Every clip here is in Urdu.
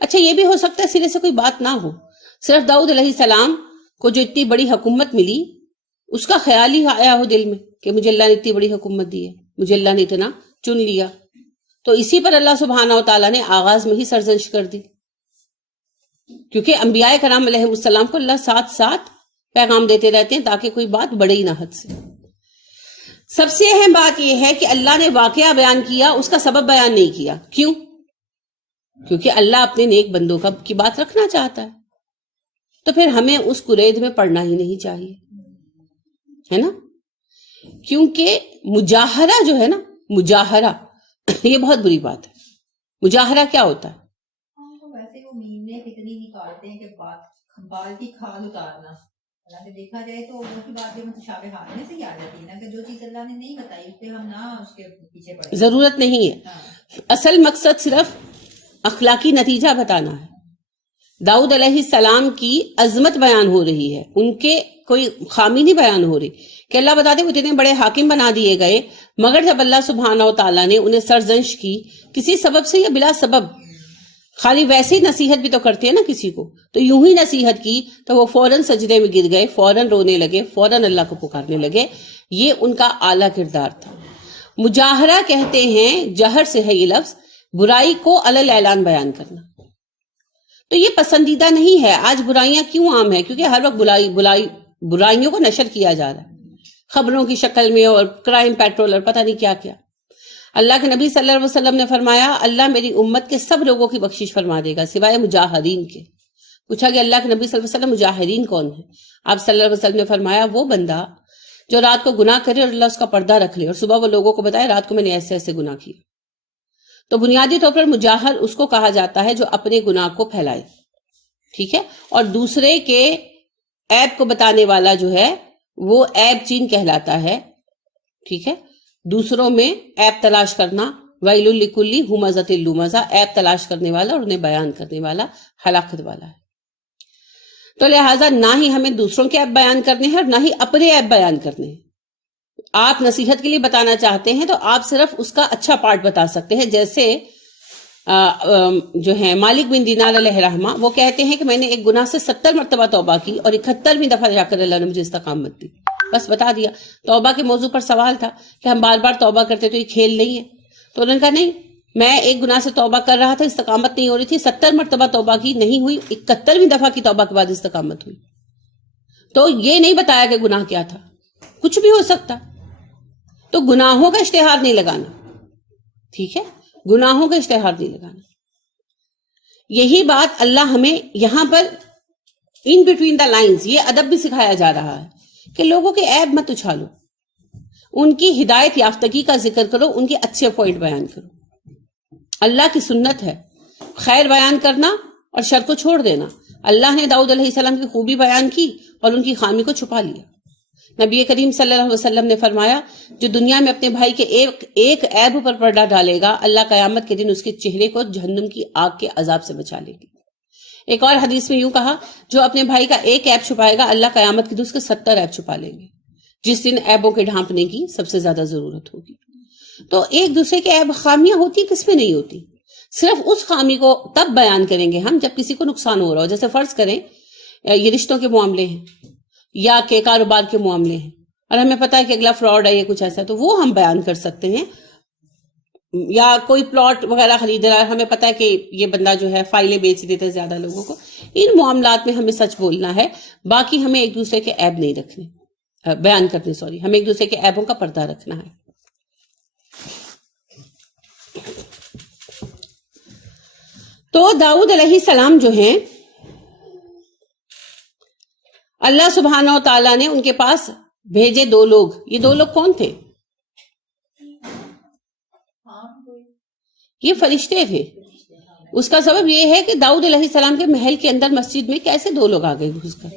اچھا یہ بھی ہو سکتا ہے سرے سے کوئی بات نہ ہو، صرف داؤد علیہ السلام کو جو اتنی بڑی حکومت ملی اس کا خیال ہی آیا ہو دل میں کہ مجھے اللہ نے اتنی بڑی حکومت دی ہے، مجھے اللہ نے اتنا چن لیا، تو اسی پر اللہ سبحانہ و تعالیٰ نے آغاز میں ہی سرزنش کر دی، کیونکہ انبیاء کرام علیہ السلام کو اللہ ساتھ ساتھ پیغام دیتے رہتے ہیں تاکہ کوئی بات بڑھے ہی نہ حد سے۔ سب سے اہم بات یہ ہے کہ اللہ نے واقعہ بیان کیا، اس کا سبب بیان نہیں کیا۔ کیوں؟ کیونکہ اللہ اپنے نیک بندوں کی بات رکھنا چاہتا ہے، تو پھر ہمیں اس قرید میں پڑھنا ہی نہیں چاہیے، ہے نا؟ کیونکہ مجاہرہ جو ہے نا، مجاہرہ یہ بہت بری بات ہے۔ مجاہرہ کیا ہوتا ہے؟ ویسے وہ مینے کتنی نکالتے ہیں کہ بال کی کھال اتارنا، حالانکہ دیکھا جائے تو وہ کی باتیں متشابہات میں سے ہی آ جاتی ہے نا، کہ جو چیز اللہ نے نہیں بتائی اس پہ ہم نہ اس کے پیچھے پڑیں، ضرورت نہیں ہے۔ اصل مقصد صرف اخلاقی نتیجہ بتانا ہے۔ داؤد علیہ السلام کی عظمت بیان ہو رہی ہے، ان کے کوئی خامی نہیں بیان ہو رہی کہ اللہ بتاتے وہ اتنے بڑے حاکم بنا دیے گئے، مگر جب اللہ سبحانہ و تعالیٰ نے انہیں سرزنش کی کسی سبب سے یا بلا سبب، خالی ویسے ہی نصیحت بھی تو کرتے ہیں نا کسی کو، تو یوں ہی نصیحت کی تو وہ فوراً سجدے میں گر گئے، فوراً رونے لگے، فوراً اللہ کو پکارنے لگے۔ یہ ان کا اعلیٰ کردار تھا۔ مجاہرہ کہتے ہیں، جہر سے ہے یہ لفظ، برائی کو علل اعلان بیان کرنا، تو یہ پسندیدہ نہیں ہے۔ آج برائیاں کیوں عام ہیں؟ کیونکہ ہر وقت برائیوں کو نشر کیا جا رہا ہے خبروں کی شکل میں، اور کرائم پیٹرول اور پتہ نہیں کیا کیا۔ اللہ کے نبی صلی اللہ علیہ وسلم نے فرمایا اللہ میری امت کے سب لوگوں کی بخشش فرما دے گا سوائے مجاہرین کے۔ پوچھا کہ اللہ کے نبی صلی اللہ علیہ وسلم مجاہرین کون ہیں؟ آپ صلی اللہ علیہ وسلم نے فرمایا وہ بندہ جو رات کو گناہ کرے اور اللہ اس کا پردہ رکھ لے، اور صبح وہ لوگوں کو بتائے رات کو میں نے ایسے ایسے گناہ کیے۔ تو بنیادی طور پر مجاہر اس کو کہا جاتا ہے جو اپنے گناہ کو پھیلائے، ٹھیک ہے، اور دوسرے کے عیب کو بتانے والا جو ہے وہ عیب چین کہلاتا ہے، ٹھیک ہے۔ دوسروں میں عیب تلاش کرنا، ویل لکل ہمزۃ لمزہ، عیب تلاش کرنے والا اور انہیں بیان کرنے والا ہلاکت والا ہے۔ تو لہٰذا نہ ہی ہمیں دوسروں کے عیب بیان کرنے ہیں اور نہ ہی اپنے عیب بیان کرنے ہیں۔ آپ نصیحت کے لیے بتانا چاہتے ہیں تو آپ صرف اس کا اچھا پارٹ بتا سکتے ہیں، جیسے جو ہے مالک بن دینار علیہ رحمہ، وہ کہتے ہیں کہ میں نے ایک گناہ سے 70 مرتبہ توبہ کی اور 71ویں دفعہ جا کر اللہ نے مجھے استقامت دی، بس بتا دیا۔ توبہ کے موضوع پر سوال تھا کہ ہم بار بار توبہ کرتے تو یہ کھیل نہیں ہے، تو انہوں نے کہا نہیں، میں ایک گناہ سے توبہ کر رہا تھا، استقامت نہیں ہو رہی تھی، 70 مرتبہ توبہ کی نہیں ہوئی، 71ویں دفعہ کی توبہ کے بعد استقامت ہوئی۔ تو یہ نہیں بتایا کہ گناہ کیا تھا، کچھ بھی ہو سکتا۔ تو گناہوں کا اشتہار نہیں لگانا، ٹھیک ہے، گناہوں کا اشتہار نہیں لگانا۔ یہی بات اللہ ہمیں یہاں پر ان بٹوین دا لائنز یہ ادب بھی سکھایا جا رہا ہے کہ لوگوں کے عیب مت اچھالو، ان کی ہدایت یافتگی کا ذکر کرو، ان کے اچھے پوائنٹ بیان کرو۔ اللہ کی سنت ہے خیر بیان کرنا اور شر کو چھوڑ دینا۔ اللہ نے داؤد علیہ السلام کی خوبی بیان کی اور ان کی خامی کو چھپا لیا۔ نبی کریم صلی اللہ علیہ وسلم نے فرمایا جو دنیا میں اپنے بھائی کے ایک عیب پر پردہ ڈالے گا، اللہ قیامت کے دن اس کے چہرے کو جہنم کی آگ کے عذاب سے بچا لے گی۔ ایک اور حدیث میں یوں کہا جو اپنے بھائی کا ایک عیب چھپائے گا، اللہ قیامت کے دن اس کے 70 عیب چھپا لیں گے، جس دن عیبوں کے ڈھانپنے کی سب سے زیادہ ضرورت ہوگی۔ تو ایک دوسرے کے عیب خامیاں ہوتی کس میں نہیں ہوتی، صرف اس خامی کو تب بیان کریں گے ہم جب کسی کو نقصان ہو رہا ہو۔ جیسے فرض کریں یہ رشتوں کے معاملے ہیں یا کہ کاروبار کے معاملے ہیں اور ہمیں پتہ ہے کہ اگلا فراڈ ہے یا کچھ ایسا، تو وہ ہم بیان کر سکتے ہیں۔ یا کوئی پلاٹ وغیرہ خرید رہا ہے، ہمیں پتہ ہے کہ یہ بندہ جو ہے فائلیں بیچ دیتے ہیں زیادہ لوگوں کو، ان معاملات میں ہمیں سچ بولنا ہے۔ باقی ہمیں ایک دوسرے کے عیب نہیں رکھنے، بیان کرنے، ہمیں ایک دوسرے کے عیبوں کا پردہ رکھنا ہے۔ تو داؤد علیہ السلام جو ہیں، اللہ سبحانہ و تعالیٰ نے ان کے پاس بھیجے 2 لوگ۔ یہ 2 لوگ کون تھے؟ یہ فرشتے تھے۔ اس کا سبب یہ ہے کہ داؤد علیہ السلام کے محل کے اندر مسجد میں کیسے 2 لوگ آ گئے گھس کر،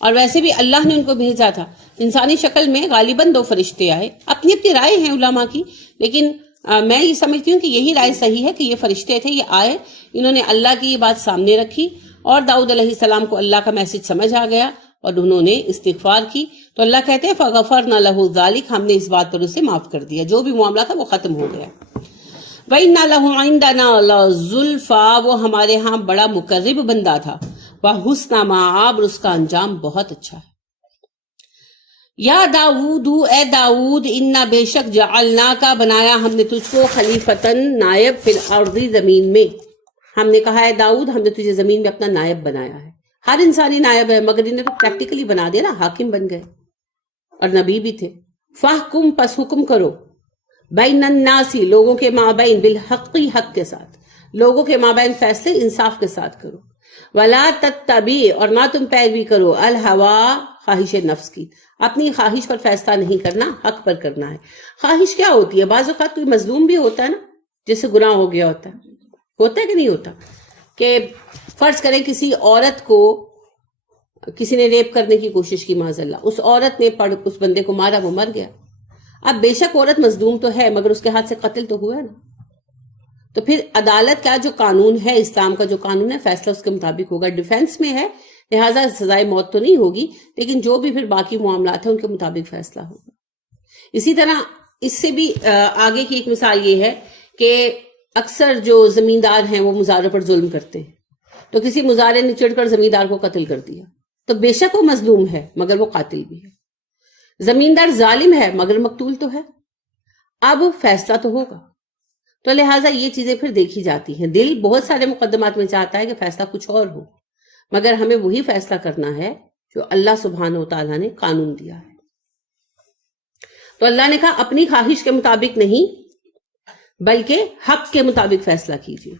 اور ویسے بھی اللہ نے ان کو بھیجا تھا انسانی شکل میں۔ غالباً 2 فرشتے آئے، اپنی اپنی رائے ہیں علماء کی، لیکن میں یہ سمجھتی ہوں کہ یہی رائے صحیح ہے کہ یہ فرشتے تھے، یہ آئے، انہوں نے اللہ کی یہ بات سامنے رکھی اور داؤد علیہ السلام کو اللہ کا میسج سمجھ آ گیا اور انہوں نے استغفار کی۔ تو اللہ کہتے ہیں فَغَفَرْنَا لَهُ ذَلِكَ، ہم نے اس بات پر اسے معاف کر دیا، جو بھی معاملہ تھا وہ ختم ہو گیا۔ وَإِنَّ لَهُ عِندَنَا لَزُلْفَىٰ، وہ ہمارے ہاں بڑا مقرب بندہ تھا، وَحُسْنَ مَآبٍ، اور اس کا انجام بہت اچھا ہے۔ یا داود، اے داود، انا بے شک جعلنا کا بنایا ہم نے تجھ کو خلیفتن نائب فی الارض، زمین میں۔ ہم نے کہا ہے داؤد ہم نے تجھے زمین میں اپنا نائب بنایا ہے۔ ہر انسانی نائب ہے، مگر انہیں تو پریکٹیکلی بنا دیا نا، حاکم بن گئے اور نبی بھی تھے۔ فاحکم، پس حکم کرو، بین الناسی، لوگوں کے مابین، بالحق، حق کے ساتھ، لوگوں کے مابین فیصلے انصاف کے ساتھ کرو۔ ولا تتبع، اور نہ تم پیروی کرو، الہوا، خواہش نفس کی، اپنی خواہش پر فیصلہ نہیں کرنا، حق پر کرنا ہے۔ خواہش کیا ہوتی ہے؟ بعض اوقات کوئی مظلوم بھی ہوتا ہے نا، جس سے گناہ ہو گیا ہوتا ہے کہ نہیں ہوتا؟ کہ فرض کریں کسی عورت کو کسی نے ریپ کرنے کی کوشش کی، معاذ اللہ، اس عورت نے اس بندے کو مارا، وہ مر گیا۔ اب بے شک عورت مظلوم تو ہے، مگر اس کے ہاتھ سے قتل تو ہوا ہے نا۔ تو پھر عدالت کا جو قانون ہے، اسلام کا جو قانون ہے، فیصلہ اس کے مطابق ہوگا۔ ڈیفینس میں ہے، لہٰذا سزائے موت تو نہیں ہوگی، لیکن جو بھی پھر باقی معاملات ہیں ان کے مطابق فیصلہ ہوگا۔ اسی طرح اس سے بھی آگے کی ایک مثال یہ ہے کہ اکثر جو زمیندار ہیں وہ مزاروں پر ظلم کرتے ہیں، تو کسی مزارے نے چڑھ کر زمیندار کو قتل کر دیا، تو بے شک وہ مظلوم ہے مگر وہ قاتل بھی ہے۔ زمیندار ظالم ہے مگر مقتول تو ہے، اب فیصلہ تو ہوگا۔ تو لہٰذا یہ چیزیں پھر دیکھی جاتی ہیں۔ دل بہت سارے مقدمات میں چاہتا ہے کہ فیصلہ کچھ اور ہو، مگر ہمیں وہی فیصلہ کرنا ہے جو اللہ سبحانہ و تعالیٰ نے قانون دیا ہے۔ تو اللہ نے کہا اپنی خواہش کے مطابق نہیں بلکہ حق کے مطابق فیصلہ کیجیے۔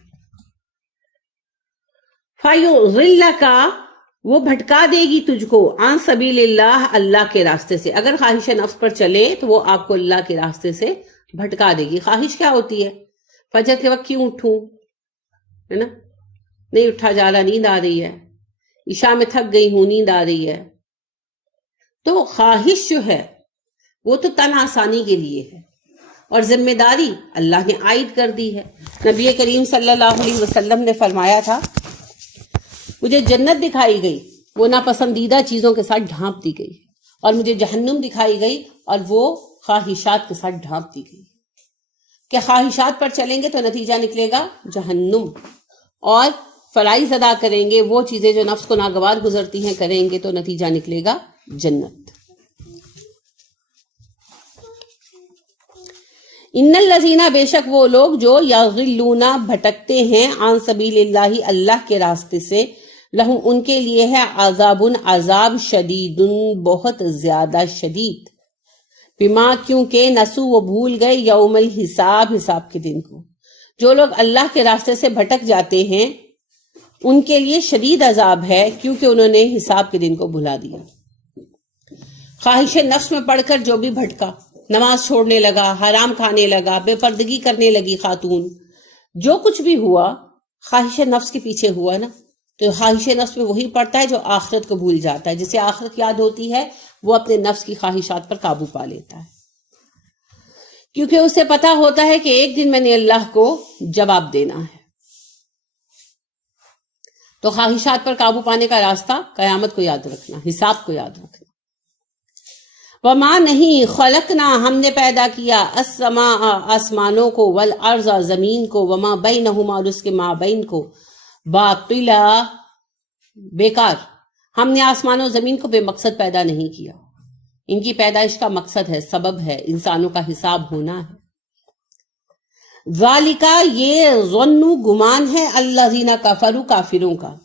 فَيُضِلَّكَ، وہ بھٹکا دے گی تجھ کو، عن سبیل اللہ، اللہ کے راستے سے۔ اگر خواہش نفس پر چلے تو وہ آپ کو اللہ کے راستے سے بھٹکا دے گی۔ خواہش کیا ہوتی ہے؟ فجر کے وقت کیوں اٹھوں، ہے نا، نہیں اٹھا جا رہا، نیند آ رہی ہے، عشاء میں تھک گئی ہوں، نیند آ رہی ہے۔ تو خواہش جو ہے وہ تو تن آسانی کے لیے ہے، اور ذمہ داری اللہ نے عائد کر دی ہے۔ نبی کریم صلی اللہ علیہ وسلم نے فرمایا تھا، مجھے جنت دکھائی گئی، وہ ناپسندیدہ چیزوں کے ساتھ ڈھانپ دی گئی، اور مجھے جہنم دکھائی گئی اور وہ خواہشات کے ساتھ ڈھانپ دی گئی۔ کہ خواہشات پر چلیں گے تو نتیجہ نکلے گا جہنم، اور فرائض ادا کریں گے، وہ چیزیں جو نفس کو ناگوار گزرتی ہیں کریں گے تو نتیجہ نکلے گا جنت۔ ان الذین، بے شک وہ لوگ جو یضلون، بھٹکتے ہیں، عن سبیل اللہ، اللہ کے راستے سے، لہم، ان کے لیے ہے عذاب، عذاب، شدید، بہت زیادہ شدید، بما، کیونکہ نسو، وہ بھول گئے، یوم الحساب، حساب کے دن کو۔ جو لوگ اللہ کے راستے سے بھٹک جاتے ہیں ان کے لیے شدید عذاب ہے، کیونکہ انہوں نے حساب کے دن کو بھلا دیا۔ خواہش نفس میں پڑھ کر جو بھی بھٹکا، نماز چھوڑنے لگا، حرام کھانے لگا، بے پردگی کرنے لگی خاتون، جو کچھ بھی ہوا خواہش نفس کے پیچھے ہوا نا، تو خواہش نفس میں وہی پڑتا ہے جو آخرت کو بھول جاتا ہے۔ جسے آخرت یاد ہوتی ہے وہ اپنے نفس کی خواہشات پر قابو پا لیتا ہے، کیونکہ اسے پتا ہوتا ہے کہ ایک دن میں نے اللہ کو جواب دینا ہے۔ تو خواہشات پر قابو پانے کا راستہ قیامت کو یاد رکھنا، حساب کو یاد رکھنا۔ وما، نہیں، خلقنا، ہم نے پیدا کیا، السماء، آسمانوں کو، والارض، زمین کو، وما بینہما، اور اس کے مابین کو، باطلا، بیکار۔ ہم نے آسمان و زمین کو بے مقصد پیدا نہیں کیا، ان کی پیدائش کا مقصد ہے، سبب ہے، انسانوں کا حساب ہونا ہے۔ ذالکا، یہ ظن، گمان ہے، الذین کفروا، کافروں کا۔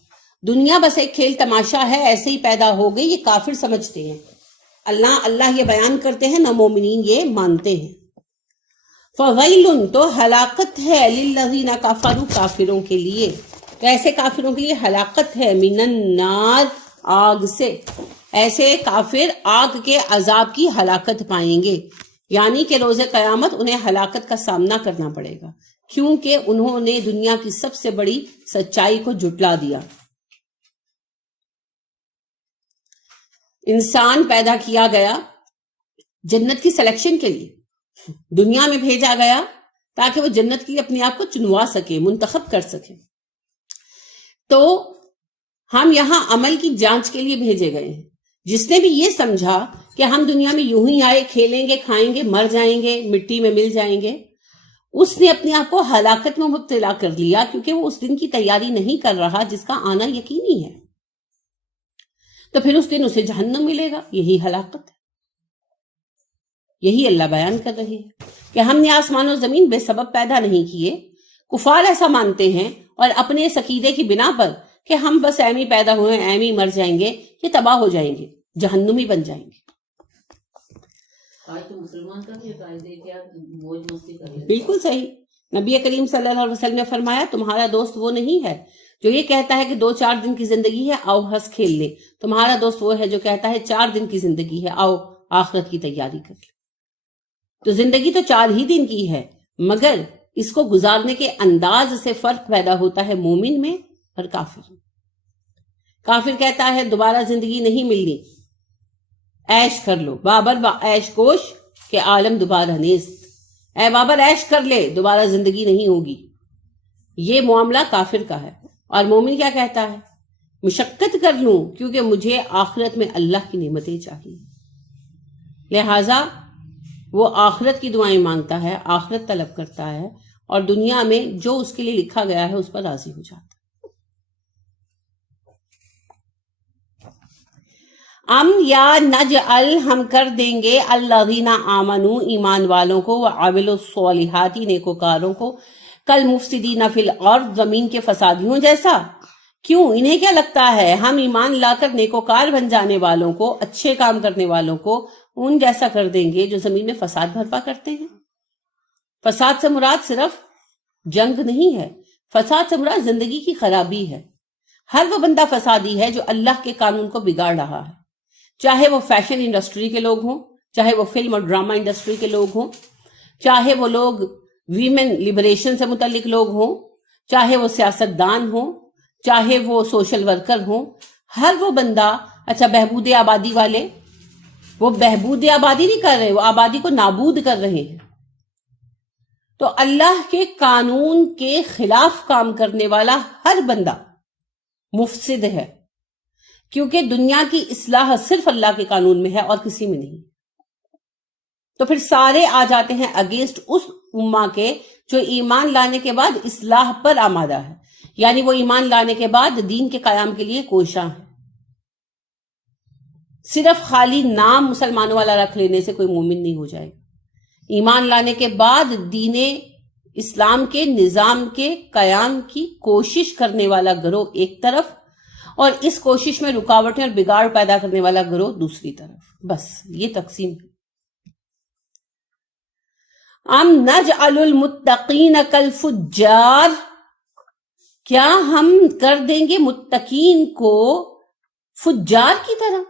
دنیا بس ایک کھیل تماشا ہے، ایسے ہی پیدا ہو گئی، یہ کافر سمجھتے ہیں۔ اللہ یہ بیان کرتے ہیں، نہ مومنین یہ مانتے ہیں۔ فویل، تو ہلاکت ہے، للذین کفروا، کافروں کے لیے۔ ایسے کافروں کے لیے ہلاکت ہے، من النار، آگ سے۔ ایسے کافر آگ کے عذاب کی ہلاکت پائیں گے، یعنی کہ روز قیامت انہیں ہلاکت کا سامنا کرنا پڑے گا، کیونکہ انہوں نے دنیا کی سب سے بڑی سچائی کو جھٹلا دیا۔ انسان پیدا کیا گیا جنت کی سلیکشن کے لیے، دنیا میں بھیجا گیا تاکہ وہ جنت کے لیے اپنے آپ کو چنوا سکے، منتخب کر سکے۔ تو ہم یہاں عمل کی جانچ کے لیے بھیجے گئے ہیں۔ جس نے بھی یہ سمجھا کہ ہم دنیا میں یوں ہی آئے، کھیلیں گے، کھائیں گے، مر جائیں گے، مٹی میں مل جائیں گے، اس نے اپنے آپ کو ہلاکت میں مبتلا کر لیا کیونکہ وہ اس دن کی تیاری نہیں کر رہا جس کا آنا یقینی ہے. تو پھر اس دن اسے جہنم ملے گا. یہی ہلاکت ہے. یہی اللہ بیان کر رہی ہے کہ ہم نے آسمان و زمین بے سبب پیدا نہیں کیے. کفار ایسا مانتے ہیں اور اپنے اس عقیدے کی بنا پر کہ ہم بس ایمی پیدا ہوئے ہیں، ایمی مر جائیں گے، یہ تباہ ہو جائیں گے، جہنمی بن جائیں گے. آج تو مسلمان کا بھی عقائد ہے کہ آپ موج مستی کر لیں. بالکل صحیح. نبی کریم صلی اللہ علیہ وسلم نے فرمایا تمہارا دوست وہ نہیں ہے جو یہ کہتا ہے کہ 2-4 دن کی زندگی ہے آؤ ہنس کھیل لے. تمہارا دوست وہ ہے جو کہتا ہے 4 دن کی زندگی ہے آؤ آخرت کی تیاری کر لے. تو زندگی تو 4 ہی دن کی ہے، مگر اس کو گزارنے کے انداز سے فرق پیدا ہوتا ہے مومن میں اور کافر میں. کافر کہتا ہے دوبارہ زندگی نہیں ملنی، عیش کر لو. بابر با عیش کوش کہ عالم دوبارہ نیست. اے بابر عیش کر لے، دوبارہ زندگی نہیں ہوگی. یہ معاملہ کافر کا ہے. اور مومن کیا کہتا ہے؟ مشقت کر لوں کیونکہ مجھے آخرت میں اللہ کی نعمتیں چاہیے. لہذا وہ آخرت کی دعائیں مانگتا ہے، آخرت طلب کرتا ہے، اور دنیا میں جو اس کے لیے لکھا گیا ہے اس پر راضی ہو جاتا ہے. ام یا نجعل، ہم کر دیں گے، الذین آمنوا، ایمان والوں کو، وعملوا الصالحات، نیکوکاروں کو، کل مفسدین فی الارض، زمین کے فسادیوں جیسا. کیوں؟ انہیں کیا لگتا ہے ہم ایمان لا کر نیکوکار بن جانے والوں کو، اچھے کام کرنے والوں کو ان جیسا کر دیں گے جو زمین میں فساد بھرپا کرتے ہیں. فساد سے مراد صرف جنگ نہیں ہے، فساد سے مراد زندگی کی خرابی ہے. ہر وہ بندہ فسادی ہے جو اللہ کے قانون کو بگاڑ رہا ہے، چاہے وہ فیشن انڈسٹری کے لوگ ہوں، چاہے وہ فلم اور ڈرامہ انڈسٹری کے لوگ ہوں، چاہے وہ لوگ ویمن لبریشن سے متعلق لوگ ہوں، چاہے وہ سیاست دان ہوں، چاہے وہ سوشل ورکر ہوں. ہر وہ بندہ، اچھا بہبود آبادی والے، وہ بہبود آبادی نہیں کر رہے، وہ آبادی کو نابود کر رہے ہیں. تو اللہ کے قانون کے خلاف کام کرنے والا ہر بندہ مفسد ہے، کیونکہ دنیا کی اصلاح صرف اللہ کے قانون میں ہے اور کسی میں نہیں. تو پھر سارے آ جاتے ہیں اگینسٹ اس امہ کے جو ایمان لانے کے بعد اصلاح پر آمادہ ہے، یعنی وہ ایمان لانے کے بعد دین کے قیام کے لیے کوشاں ہے. صرف خالی نام مسلمانوں والا رکھ لینے سے کوئی مومن نہیں ہو جائے گا. ایمان لانے کے بعد دین اسلام کے نظام کے قیام کی کوشش کرنے والا گروہ ایک طرف، اور اس کوشش میں رکاوٹیں اور بگاڑ پیدا کرنے والا گروہ دوسری طرف. بس یہ تقسیم ہے. ام نجعل المتقین کالفجار، کیا ہم کر دیں گے متقین کو فجار کی طرح؟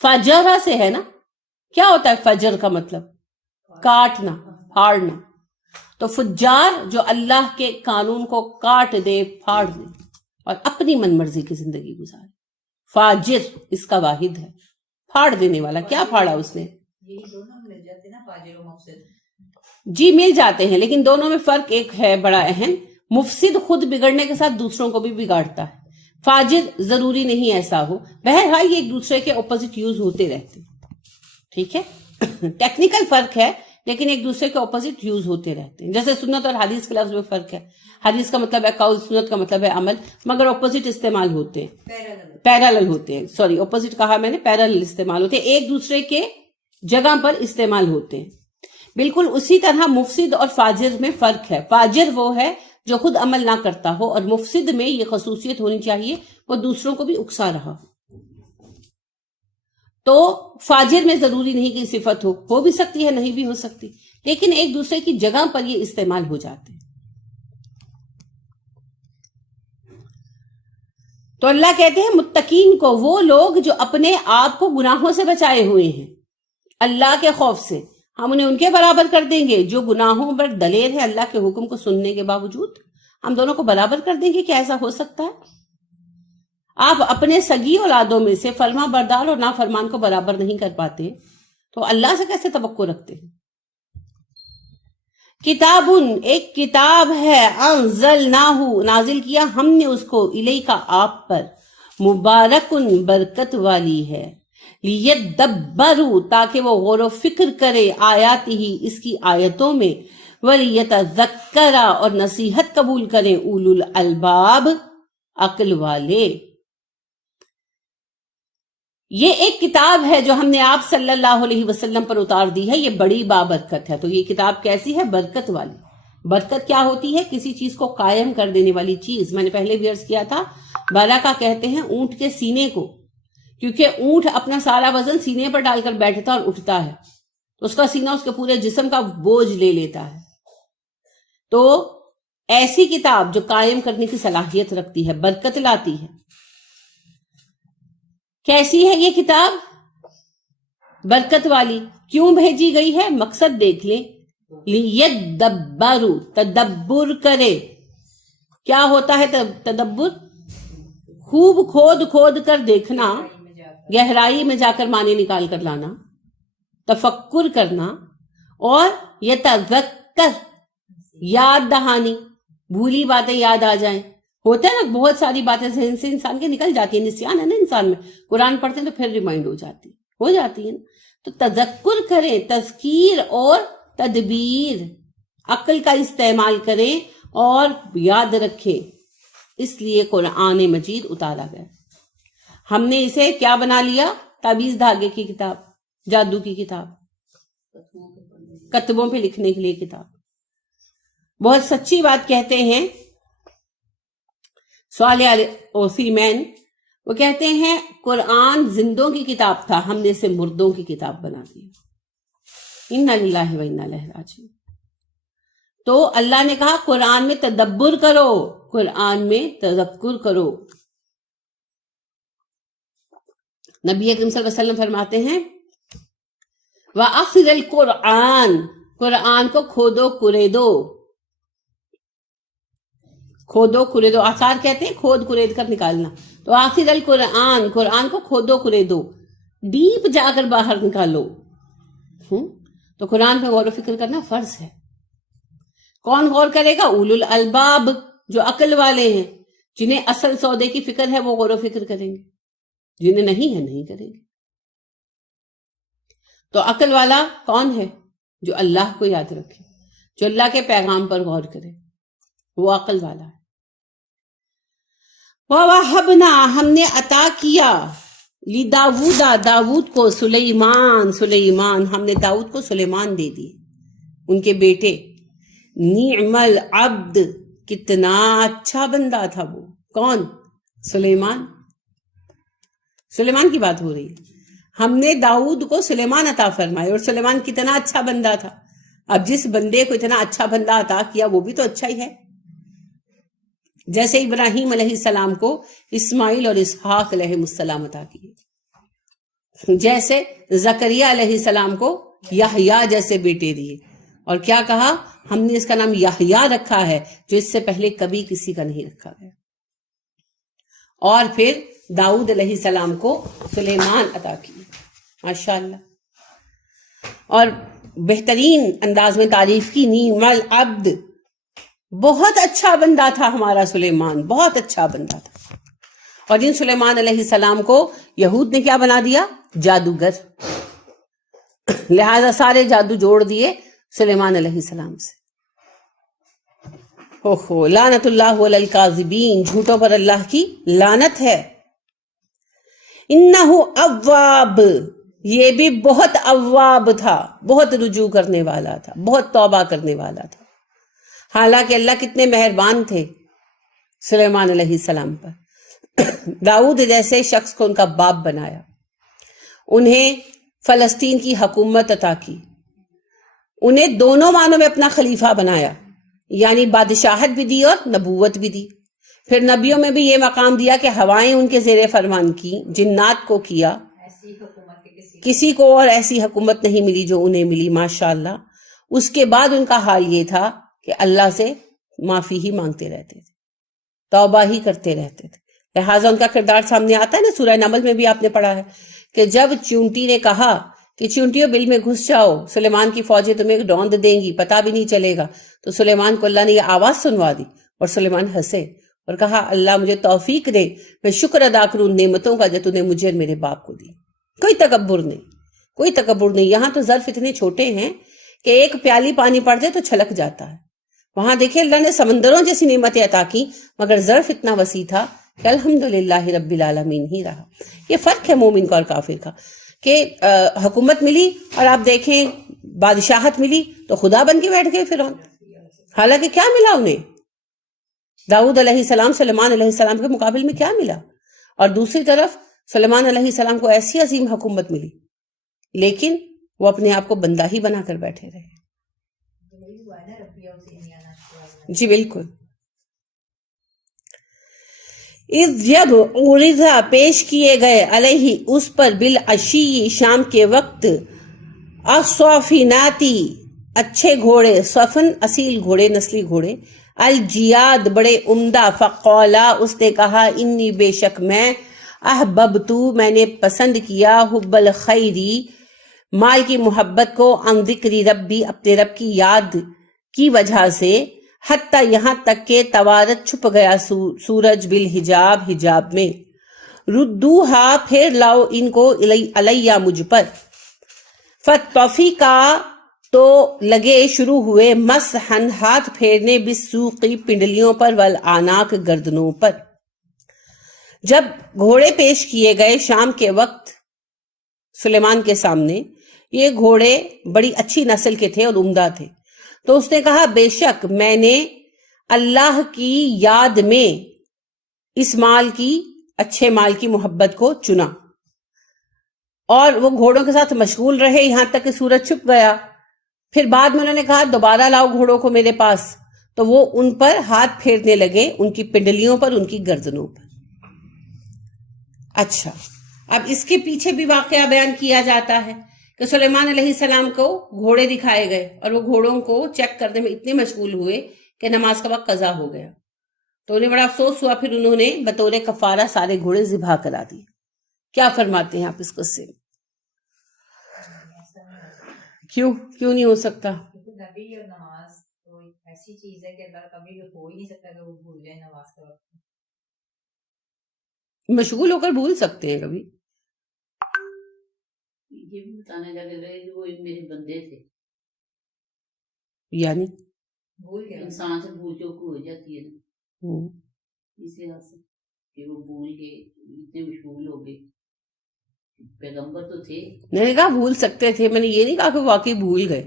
فجرہ سے ہے نا. کیا ہوتا ہے فجر کا مطلب؟ کاٹنا، پھاڑنا. تو فجار جو اللہ کے قانون کو کاٹ دے، پھاڑ دے اور اپنی من مرضی کی زندگی گزارے. فاجر اس کا واحد ہے، پھاڑ دینے والا. کیا پھاڑا اس نے؟ یہی دونوں مل جاتے نا، فاجر و مفسد. جی مل جاتے ہیں، لیکن دونوں میں فرق ایک ہے بڑا اہم. مفسد خود بگڑنے کے ساتھ دوسروں کو بھی بگاڑتا ہے. فاجر ضروری نہیں ایسا ہو. بہرحال یہ ایک دوسرے کے اپوزٹ یوز ہوتے رہتے. ٹھیک ہے، ٹیکنیکل فرق ہے لیکن ایک دوسرے کے اپوزٹ یوز ہوتے رہتے ہیں. جیسے سنت اور حدیث کے لفظ میں فرق ہے. حدیث کا مطلب ہے قول، سنت کا مطلب ہے عمل، مگر اپوزٹ استعمال ہوتے ہیں، پیرالل ہوتے ہیں. سوری، اپوزٹ کہا میں نے، پیرالل استعمال ہوتے ہیں، ایک دوسرے کے جگہ پر استعمال ہوتے ہیں. بالکل اسی طرح مفسد اور فاجر میں فرق ہے. فاجر وہ ہے جو خود عمل نہ کرتا ہو، اور مفسد میں یہ خصوصیت ہونی چاہیے وہ دوسروں کو بھی اکسا رہا ہو. تو فاجر میں ضروری نہیں کہ صفت ہو بھی سکتی ہے، نہیں بھی ہو سکتی، لیکن ایک دوسرے کی جگہ پر یہ استعمال ہو جاتے ہیں. تو اللہ کہتے ہیں متقین کو وہ لوگ جو اپنے آپ کو گناہوں سے بچائے ہوئے ہیں، اللہ کے خوف سے، ہم انہیں ان کے برابر کر دیں گے جو گناہوں پر دلیر ہے. اللہ کے حکم کو سننے کے باوجود ہم دونوں کو برابر کر دیں گے. کیا ایسا ہو سکتا ہے؟ آپ اپنے سگی اولادوں میں سے فرما بردار اور نافرمان کو برابر نہیں کر پاتے تو اللہ سے کیسے توقع رکھتے ہیں؟ کتابن، ایک کتاب ہے، انزلناہ، نازل کیا ہم نے اس کو، الیکا، آپ پر، مبارکن، برکت والی ہے، لیدبروا، تاکہ وہ غور و فکر کرے، آیات ہی، اس کی آیتوں میں، وَلِيَتَذَكَّرَ اور نصیحت قبول کریں اولو الالباب عقل والے. یہ ایک کتاب ہے جو ہم نے آپ صلی اللہ علیہ وسلم پر اتار دی ہے، یہ بڑی بابرکت ہے. تو یہ کتاب کیسی ہے؟ برکت والی. برکت کیا ہوتی ہے؟ کسی چیز کو قائم کر دینے والی چیز. میں نے پہلے بھی عرض کیا تھا، برکہ کہتے ہیں اونٹ کے سینے کو، کیونکہ اونٹ اپنا سارا وزن سینے پر ڈال کر بیٹھتا اور اٹھتا ہے، تو اس کا سینہ اس کے پورے جسم کا بوجھ لے لیتا ہے. تو ایسی کتاب جو قائم کرنے کی صلاحیت رکھتی ہے، برکت لاتی ہے. کیسی ہے یہ کتاب؟ برکت والی. کیوں بھیجی گئی ہے؟ مقصد دیکھ لیں. لیدبروا، تدبر کرے. کیا ہوتا ہے تدبر؟ خوب کھود کھود کر دیکھنا، گہرائی میں جا کر معنی نکال کر لانا، تفکر کرنا، اور یتذکر، یاد دہانی، بھولی باتیں یاد آ جائیں. ہوتا ہے نا بہت ساری باتیں ذہن سے انسان کے نکل جاتی ہیں، نسیان ہے نا انسان میں، قرآن پڑھتے ہیں تو پھر ریمائنڈ ہو جاتی ہے نا. تو تذکر کریں، تذکیر اور تدبیر، عقل کا استعمال کریں اور یاد رکھیں. اس لیے قرآن مجید اتارا گیا. ہم نے اسے کیا بنا لیا؟ تعویذ دھاگے کی کتاب، جادو کی کتاب، کتبوں پہ لکھنے کے لیے کتاب. بہت سچی بات کہتے ہیں صالح عثیمین، وہ کہتے ہیں قرآن زندوں کی کتاب تھا، ہم نے اسے مردوں کی کتاب بنا دی. انا للہ و انا الیہ راجعون. تو اللہ نے کہا قرآن میں تدبر کرو، قرآن میں تذکر کرو. نبی اکرم صلی اللہ علیہ وسلم فرماتے ہیں وَأَخْرِ الْقُرْآنِ، قرآن کو کھودو کریدو. کھودو کریدو، آثار کہتے ہیں کھود کرید کر نکالنا. تو آخر القرآن، قرآن کو کھودو کریدو، ڈیپ جا کر باہر نکالو. تو قرآن پہ غور و فکر کرنا فرض ہے. کون غور کرے گا؟ اولو الالباب، جو عقل والے ہیں، جنہیں اصل سودے کی فکر ہے وہ غور و فکر کریں گے، جنہیں نہیں ہے نہیں کریں گے. تو عقل والا کون ہے؟ جو اللہ کو یاد رکھے، جو اللہ کے پیغام پر غور کرے، وہ عقل والا ہے. وَوَهَبْنَا، ہم نے عطا کیا، لِدَاوُودَ، داود کو، سلیمان، ہم نے داود کو سلیمان دے دی، ان کے بیٹے. نعم العبد، کتنا اچھا بندہ تھا وہ. کون؟ سلیمان. سلیمان کی بات ہو رہی ہے. ہم نے داؤد کو سلیمان عطا فرمایا، اور سلیمان کتنا اچھا بندہ تھا. اب جس بندے کو اتنا اچھا بندہ عطا کیا وہ بھی تو اچھا ہی ہے. جیسے ابراہیم علیہ السلام کو اسماعیل اور اسحاق علیہ السلام عطا کیے، جیسے زکریہ علیہ السلام کو یحییٰ جیسے بیٹے دیے. اور کیا کہا؟ ہم نے اس کا نام یحییٰ رکھا ہے، جو اس سے پہلے کبھی کسی کا نہیں رکھا گیا. اور پھر داؤد علیہ السلام کو سلیمان عطا کیے. ماشاءاللہ. اور بہترین انداز میں تعریف کی، نعم العبد، بہت اچھا بندہ تھا ہمارا سلیمان، بہت اچھا بندہ تھا. اور جن سلیمان علیہ السلام کو یہود نے کیا بنا دیا؟ جادوگر. لہذا سارے جادو جوڑ دیے سلیمان علیہ السلام سے. اوہو، لعنت اللہ علی الکاذبین، جھوٹوں پر اللہ کی لعنت ہے. انہ اواب، یہ بھی بہت اواب تھا، بہت رجوع کرنے والا تھا، بہت توبہ کرنے والا تھا. حالانکہ اللہ کتنے مہربان تھے سلیمان علیہ السلام پر. داؤد جیسے شخص کو ان کا باپ بنایا، انہیں فلسطین کی حکومت عطا کی، انہیں دونوں معنوں میں اپنا خلیفہ بنایا، یعنی بادشاہت بھی دی اور نبوت بھی دی. پھر نبیوں میں بھی یہ مقام دیا کہ ہوائیں ان کے زیر فرمان کی، جنات کو کیا. ایسی حکومت کے کسی کو اور ایسی حکومت نہیں ملی جو انہیں ملی، ماشاءاللہ. اس کے بعد ان کا حال یہ تھا کہ اللہ سے معافی ہی مانگتے رہتے تھے، توبہ ہی کرتے رہتے تھے. لہٰذا ان کا کردار سامنے آتا ہے نا. سورہ نمل میں بھی آپ نے پڑھا ہے کہ جب چونٹی نے کہا کہ چونٹیوں بل میں گھس جاؤ، سلیمان کی فوجیں تمہیں ایک ڈوند دیں گی، پتہ بھی نہیں چلے گا، تو سلیمان کو اللہ نے یہ آواز سنوا دی اور سلیمان ہنسے اور کہا اللہ مجھے توفیق دے، میں شکر ادا کروں نعمتوں کا جو تو نے مجھے اور میرے باپ کو دی. کوئی تکبر نہیں، کوئی تکبر نہیں. یہاں تو ظرف اتنے چھوٹے ہیں کہ ایک پیالی پانی پڑ جائے تو چھلک جاتا ہے. وہاں دیکھیں اللہ نے سمندروں جیسی نعمتیں عطا کی مگر ظرف اتنا وسیع تھا کہ الحمدللہ رب العالمین ہی رہا. یہ فرق ہے مومن کا اور کافر کا کہ حکومت ملی اور آپ دیکھیں بادشاہت ملی تو خدا بن کے بیٹھ گئے فرعون. حالانکہ کیا ملا انہیں؟ داؤد علیہ السلام سلیمان علیہ السلام کے مقابل میں کیا ملا؟ اور دوسری طرف سلیمان علیہ السلام کو ایسی عظیم حکومت ملی لیکن وہ اپنے آپ کو بندہ ہی بنا کر بیٹھے رہے. جی بالکل. جب عرضہ پیش کیے گئے علیہ اس پر بالعشی شام کے وقت الصافناتی اچھے گھوڑے، صفن اصیل گھوڑے نسلی گھوڑے، الجیاد بڑے عمدہ، فقولا اس نے کہا انی بے شک میں احببتو میں نے پسند کیا حب الخیری مال کی محبت کو، عن ذکری ربی اپنے رب کی یاد کی وجہ سے، حتیٰ یہاں تک کہ توارت چھپ گیا سورج بالحجاب حجاب میں، ردوہا پھر لاؤ ان کو علیہ مجھ پر، فطفقا تو لگے شروع ہوئے مسحن ہاتھ پھیرنے بالسوقی پنڈلیوں پر والعناق گردنوں پر. جب گھوڑے پیش کیے گئے شام کے وقت سلیمان کے سامنے، یہ گھوڑے بڑی اچھی نسل کے تھے اور عمدہ تھے، تو اس نے کہا بے شک میں نے اللہ کی یاد میں اس مال کی، اچھے مال کی محبت کو چنا. اور وہ گھوڑوں کے ساتھ مشغول رہے یہاں تک کہ سورج چھپ گیا. پھر بعد میں انہوں نے کہا دوبارہ لاؤ گھوڑوں کو میرے پاس، تو وہ ان پر ہاتھ پھیرنے لگے، ان کی پنڈلیوں پر، ان کی گردنوں پر. اچھا، اب اس کے پیچھے بھی واقعہ بیان کیا جاتا ہے کہ سلیمان علیہ السلام کو گھوڑے دکھائے گئے اور وہ گھوڑوں کو چیک کرنے میں اتنے مشغول ہوئے کہ نماز کا وقت قضا ہو گیا. تو انہیں بڑا افسوس ہوا، پھر انہوں نے بطور کفارہ سارے گھوڑے ذبح کرا دیے. کیا فرماتے ہیں آپ اس قصے میں؟ کیوں نہیں ہو سکتا؟ نبی اور نماز تو ایسی چیز ہے کہ اللہ کبھی ہو ہی نہیں سکتا کہ وہ بھول جائے نماز کا وقت. مشغول ہو کر بھول سکتے ہیں کبھی. یہ بھی بتانے لگے رہے کہ وہ میرے بندے تھے، یعنی بھول گیا انسان سے بھول چوک ہو جاتی ہے نا، اس لحاظ سے کہ وہ بھول گئے، اتنے مشغول ہو گئے. پیغمبر تو تھے. میں نے کہا بھول سکتے تھے، میں نے یہ نہیں کہا کہ واقعی بھول گئے.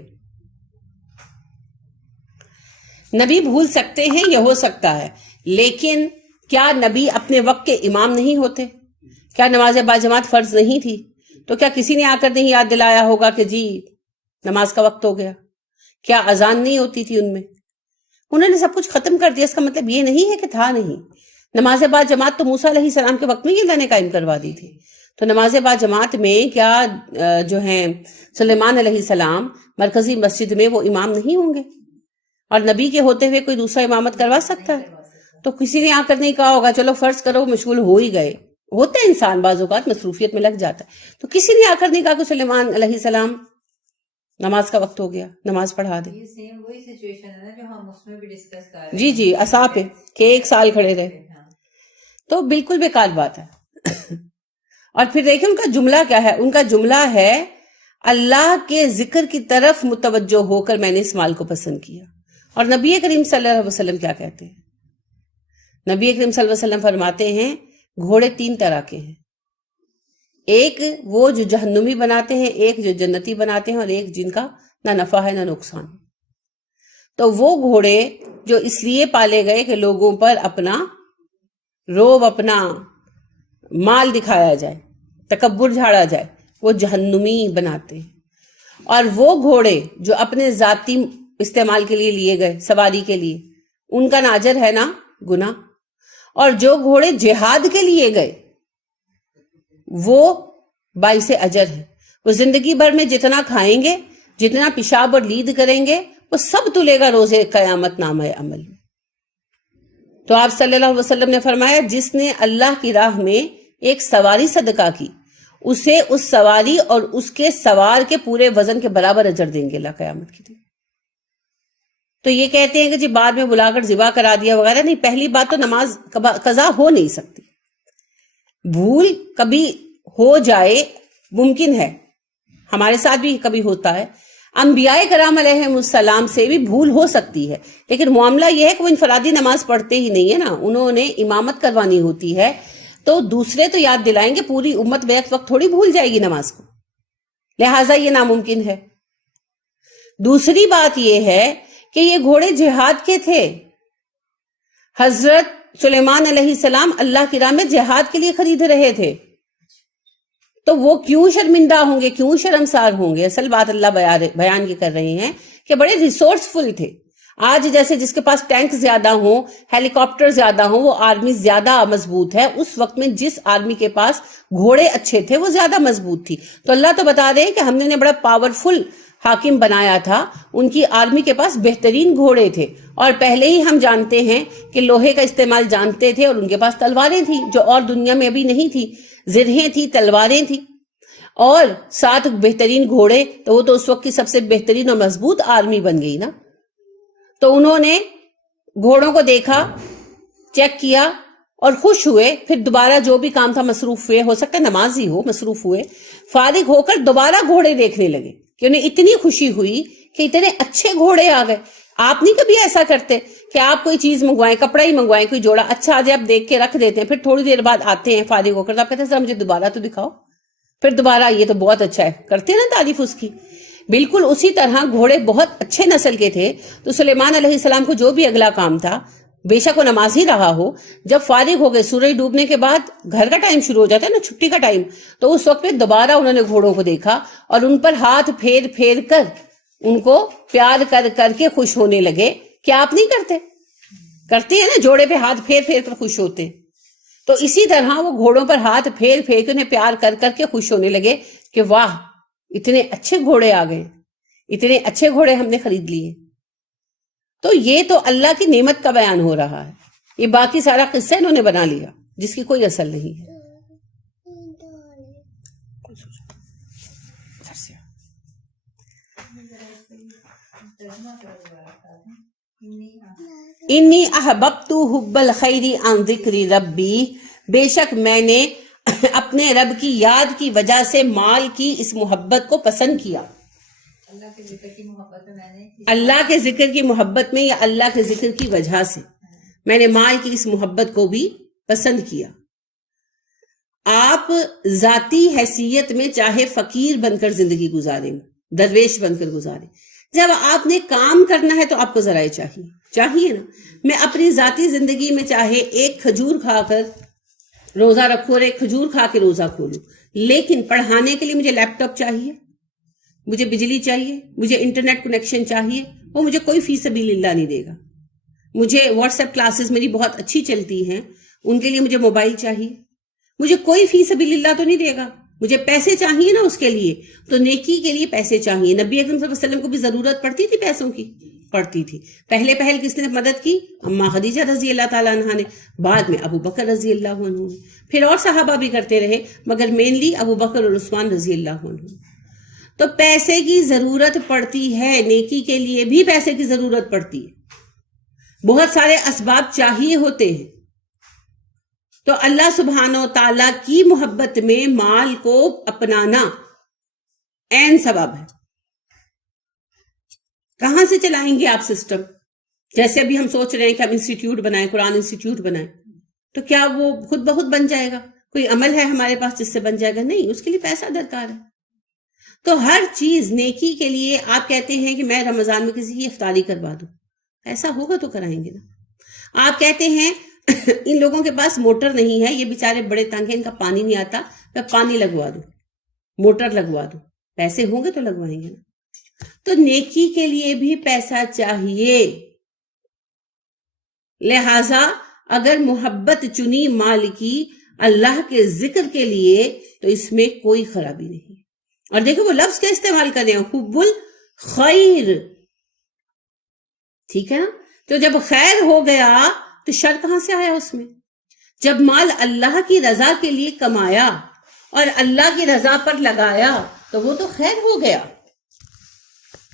نبی بھول سکتے ہیں، یہ ہو سکتا ہے، لیکن کیا نبی اپنے وقت کے امام نہیں ہوتے؟ کیا نماز باجماعت فرض نہیں تھی؟ تو کیا کسی نے آ کر نہیں یاد دلایا ہوگا کہ جی نماز کا وقت ہو گیا؟ کیا اذان نہیں ہوتی تھی ان میں؟ انہوں نے سب کچھ ختم کر دیا. اس کا مطلب یہ نہیں ہے کہ تھا نہیں. نماز باجماعت تو موسیٰ علیہ السلام کے وقت میں ہی اللہ نے قائم کروا دی تھی. تو نماز باجماعت میں کیا جو ہیں سلیمان علیہ السلام مرکزی مسجد میں وہ امام نہیں ہوں گے؟ اور نبی کے ہوتے ہوئے کوئی دوسرا امامت کروا سکتا ہے؟ تو کسی نے آ کر نہیں کہا ہوگا چلو فرض کرو، مشغول ہو ہی گئے. ہوتا ہے انسان بعض اوقات مصروفیت میں لگ جاتا ہے. تو کسی نے آ کر نہیں کہا کہ سلیمان علیہ السلام نماز کا وقت ہو گیا، نماز پڑھا دے. یہ سیم وہی سچویشن ہے نا جو ہم اس میں بھی ڈسکس کر رہے ہیں. جی عصا پہ کہ 1 سال کھڑے رہے، تو بالکل بیکار بات ہے. اور پھر دیکھیں ان کا جملہ کیا ہے. ان کا جملہ ہے اللہ کے ذکر کی طرف متوجہ ہو کر میں نے اس مال کو پسند کیا. اور نبی کریم صلی اللہ علیہ وسلم کیا کہتے ہیں؟ نبی کریم صلی اللہ علیہ وسلم فرماتے ہیں گھوڑے 3 طرح کے ہیں. ایک وہ جو جہنمی بناتے ہیں، ایک جو جنتی بناتے ہیں، اور ایک جن کا نہ نفع ہے نہ نقصان. تو وہ گھوڑے جو اس لیے پالے گئے کہ لوگوں پر اپنا روب، اپنا مال دکھایا جائے، تکبر جھاڑا جائے، وہ جہنمی بناتے ہیں. اور وہ گھوڑے جو اپنے ذاتی استعمال کے لیے گئے، سواری کے لیے، ان کا نہ اجر ہے نہ گناہ. اور جو گھوڑے جہاد کے لیے گئے وہ باعث اجر ہے. وہ زندگی بھر میں جتنا کھائیں گے، جتنا پیشاب اور لید کریں گے، وہ سب تلے گا روز قیامت نامہ عمل میں. تو آپ صلی اللہ علیہ وسلم نے فرمایا جس نے اللہ کی راہ میں ایک سواری صدقہ کی، اسے اس سواری اور اس کے سوار کے پورے وزن کے برابر اجر دیں گے اللہ قیامت کے دن. تو یہ کہتے ہیں کہ جی بعد میں بلا کر ذبح کرا دیا وغیرہ نہیں. پہلی بات تو نماز قضا ہو نہیں سکتی. بھول کبھی ہو جائے، ممکن ہے، ہمارے ساتھ بھی کبھی ہوتا ہے. انبیاء کرام علیہ السلام سے بھی بھول ہو سکتی ہے، لیکن معاملہ یہ ہے کہ وہ انفرادی نماز پڑھتے ہی نہیں ہے نا، انہوں نے امامت کروانی ہوتی ہے تو دوسرے تو یاد دلائیں گے، پوری امت بیک وقت تھوڑی بھول جائے گی نماز کو، لہٰذا یہ ناممکن ہے۔ دوسری بات یہ ہے کہ یہ گھوڑے جہاد کے تھے، حضرت سلیمان علیہ السلام اللہ کی راہ میں جہاد کے لیے خرید رہے تھے، تو وہ کیوں شرمندہ ہوں گے، کیوں شرمسار ہوں گے؟ اصل بات اللہ بیان یہ کر رہے ہیں کہ بڑے ریسورسفل تھے۔ آج جیسے جس کے پاس ٹینک زیادہ ہوں، ہیلی کاپٹر زیادہ ہوں، وہ آرمی زیادہ مضبوط ہے، اس وقت میں جس آرمی کے پاس گھوڑے اچھے تھے وہ زیادہ مضبوط تھی۔ تو اللہ تو بتا رہے ہیں کہ ہم نے انہیں بڑا پاورفل حاکم بنایا تھا، ان کی آرمی کے پاس بہترین گھوڑے تھے، اور پہلے ہی ہم جانتے ہیں کہ لوہے کا استعمال جانتے تھے، اور ان کے پاس تلواریں تھیں جو اور دنیا میں ابھی نہیں تھی، زرہیں تھی، تلواریں تھی، اور ساتھ بہترین گھوڑے، تو وہ تو اس وقت کی سب سے بہترین اور مضبوط آرمی بن گئی نا۔ تو انہوں نے گھوڑوں کو دیکھا، چیک کیا اور خوش ہوئے، پھر دوبارہ جو بھی کام تھا مصروف ہوئے، ہو سکتا ہے نماز ہی ہو، مصروف ہوئے، فارغ ہو کر دوبارہ گھوڑے دیکھنے لگے کہ انہیں اتنی خوشی ہوئی کہ اتنے اچھے گھوڑے آ گئے۔ آپ نہیں کبھی ایسا کرتے کہ آپ کوئی چیز منگوائیں، کپڑا ہی منگوائیں، کوئی جوڑا اچھا آ جائے، آپ دیکھ کے رکھ دیتے ہیں، پھر تھوڑی دیر بعد آتے ہیں فارغ ہو کر، تو آپ کہتے ہیں سر مجھے دوبارہ تو دکھاؤ، پھر دوبارہ یہ تو بہت اچھا ہے، کرتے ہیں نا تعریف اس کی۔ بالکل اسی طرح گھوڑے بہت اچھے نسل کے تھے، تو سلیمان علیہ السلام کو جو بھی اگلا کام تھا، بے شک وہ نماز ہی رہا ہو، جب فارغ ہو گئے سورج ڈوبنے کے بعد گھر کا ٹائم شروع ہو جاتا ہے نا، چھٹی کا ٹائم، تو اس وقت پہ دوبارہ انہوں نے گھوڑوں کو دیکھا اور ان پر ہاتھ پھیر پھیر کر ان کو پیار کر کر کے خوش ہونے لگے۔ کیا آپ نہیں کرتے ہیں نا، جوڑے پہ ہاتھ پھیر پھیر کر خوش ہوتے ہیں، تو اسی طرح وہ گھوڑوں پر ہاتھ پھیر پھیر کے انہیں پیار کر کر کے خوش ہونے لگے کہ واہ اتنے اچھے گھوڑے آ گئے، اتنے اچھے گھوڑے ہم نے خرید لیے۔ تو یہ تو اللہ کی نعمت کا بیان ہو رہا ہے، یہ باقی سارا قصہ انہوں نے بنا لیا جس کی کوئی اصل نہیں ہے۔ انی احببت حب الخیر عن ذکر ربی، بے شک میں نے اپنے رب کی یاد کی وجہ سے مال کی اس محبت کو پسند کیا۔ اللہ کے ذکر کی محبت میں میں نے اللہ کے ذکر کی محبت میں یا اللہ کے ذکر کی وجہ سے میں نے مال کی اس محبت کو بھی پسند کیا۔ آپ ذاتی حیثیت میں چاہے فقیر بن کر زندگی گزاریں، درویش بن کر گزاریں، جب آپ نے کام کرنا ہے تو آپ کو ذرائع چاہیے نا۔ میں اپنی ذاتی زندگی میں چاہے ایک کھجور کھا کر روزہ رکھوں اور ایک کھجور کھا کے روزہ کھولوں، لیکن پڑھانے کے لیے مجھے لیپ ٹاپ چاہیے، مجھے بجلی چاہیے، مجھے انٹرنیٹ کنیکشن چاہیے، وہ مجھے کوئی فی سبیل اللہ نہیں دے گا۔ مجھے واٹس ایپ کلاسز میری بہت اچھی چلتی ہیں، ان کے لیے مجھے موبائل چاہیے، مجھے کوئی فی سبیل اللہ تو نہیں دے گا، مجھے پیسے چاہیے نا اس کے لیے، تو نیکی کے لیے پیسے چاہیے۔ نبی اکرم صلی اللہ علیہ وسلم کو بھی ضرورت پڑتی تھی پیسوں کی، پڑتی تھی۔ پہلے کس نے مدد کی؟ اما خدیجہ رضی اللہ تعالیٰ عنہ نے، بعد میں ابو بکر رضی اللہ عنہ نے، پھر اور صحابہ بھی کرتے رہے، مگر مینلی ابو بکر اور عثمان رضی اللہ عنہ۔ تو پیسے کی ضرورت پڑتی ہے، نیکی کے لیے بھی پیسے کی ضرورت پڑتی ہے، بہت سارے اسباب چاہیے ہوتے ہیں۔ تو اللہ سبحانہ و تعالیٰ کی محبت میں مال کو اپنانا عین سبب ہے۔ کہاں سے چلائیں گے آپ سسٹم؟ جیسے ابھی ہم سوچ رہے ہیں کہ ہم انسٹیٹیوٹ بنائیں، قرآن انسٹیٹیوٹ بنائیں، تو کیا وہ خود بخود بن جائے گا؟ کوئی عمل ہے ہمارے پاس جس سے بن جائے گا؟ نہیں، اس کے لیے پیسہ درکار ہے۔ تو ہر چیز نیکی کے لیے آپ کہتے ہیں کہ میں رمضان میں کسی کی افطاری کروا دوں، ایسا ہوگا تو کرائیں گے نا۔ آپ کہتے ہیں ان لوگوں کے پاس موٹر نہیں ہے، یہ بیچارے بڑے تنگ ہیں، ان کا پانی نہیں آتا، میں پانی لگوا دوں، موٹر لگوا دوں، پیسے ہوں گے تو لگوائیں گے نا۔ تو نیکی کے لیے بھی پیسہ چاہیے، لہذا اگر محبت چنی مال کی اللہ کے ذکر کے لیے تو اس میں کوئی خرابی نہیں۔ اور دیکھو وہ لفظ کیا استعمال کر رہے ہیں، حب الخیر، ٹھیک ہے نا۔ تو جب خیر ہو گیا تو شر کہاں سے آیا اس میں؟ جب مال اللہ کی رضا کے لیے کمایا اور اللہ کی رضا پر لگایا تو وہ تو خیر ہو گیا،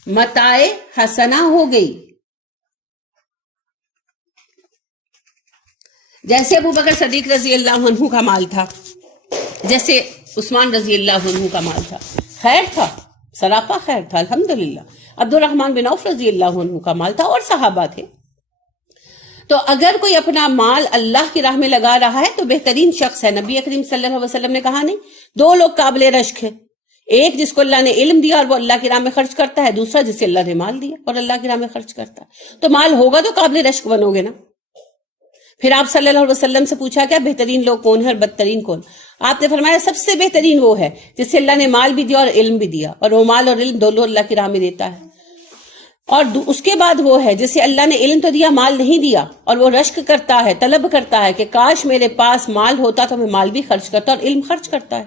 متاع حسنہ ہو گئی۔ جیسے ابو بکر صدیق رضی اللہ عنہ کا مال تھا، جیسے عثمان رضی اللہ عنہ کا مال تھا، خیر تھا، سراپا خیر تھا الحمدللہ. عبد الرحمن بن عوف رضی اللہ عنہ کا مال تھا اور صحابہ تھے. تو اگر کوئی اپنا مال اللہ کی راہ میں لگا رہا ہے تو بہترین شخص ہے. نبی کریم صلی اللہ علیہ وسلم نے کہا نہیں, دو لوگ قابل رشک ہیں, ایک جس کو اللہ نے علم دیا اور وہ اللہ کی راہ میں خرچ کرتا ہے, دوسرا جسے اللہ نے مال دیا اور اللہ کی راہ میں خرچ کرتا ہے. تو مال ہوگا تو قابل رشک بنو گے نا. پھر آپ صلی اللہ علیہ وسلم سے پوچھا کیا بہترین لوگ کون ہیں اور بدترین کون؟ آپ نے فرمایا سب سے بہترین وہ ہے جسے اللہ نے مال بھی دیا اور علم بھی دیا, اور وہ مال اور علم دونوں اللہ کی راہ میں دیتا ہے. اور اس کے بعد وہ ہے جسے اللہ نے علم تو دیا مال نہیں دیا, اور وہ رشک کرتا ہے, طلب کرتا ہے کہ کاش میرے پاس مال ہوتا تو میں مال بھی خرچ کرتا اور علم خرچ کرتا ہے.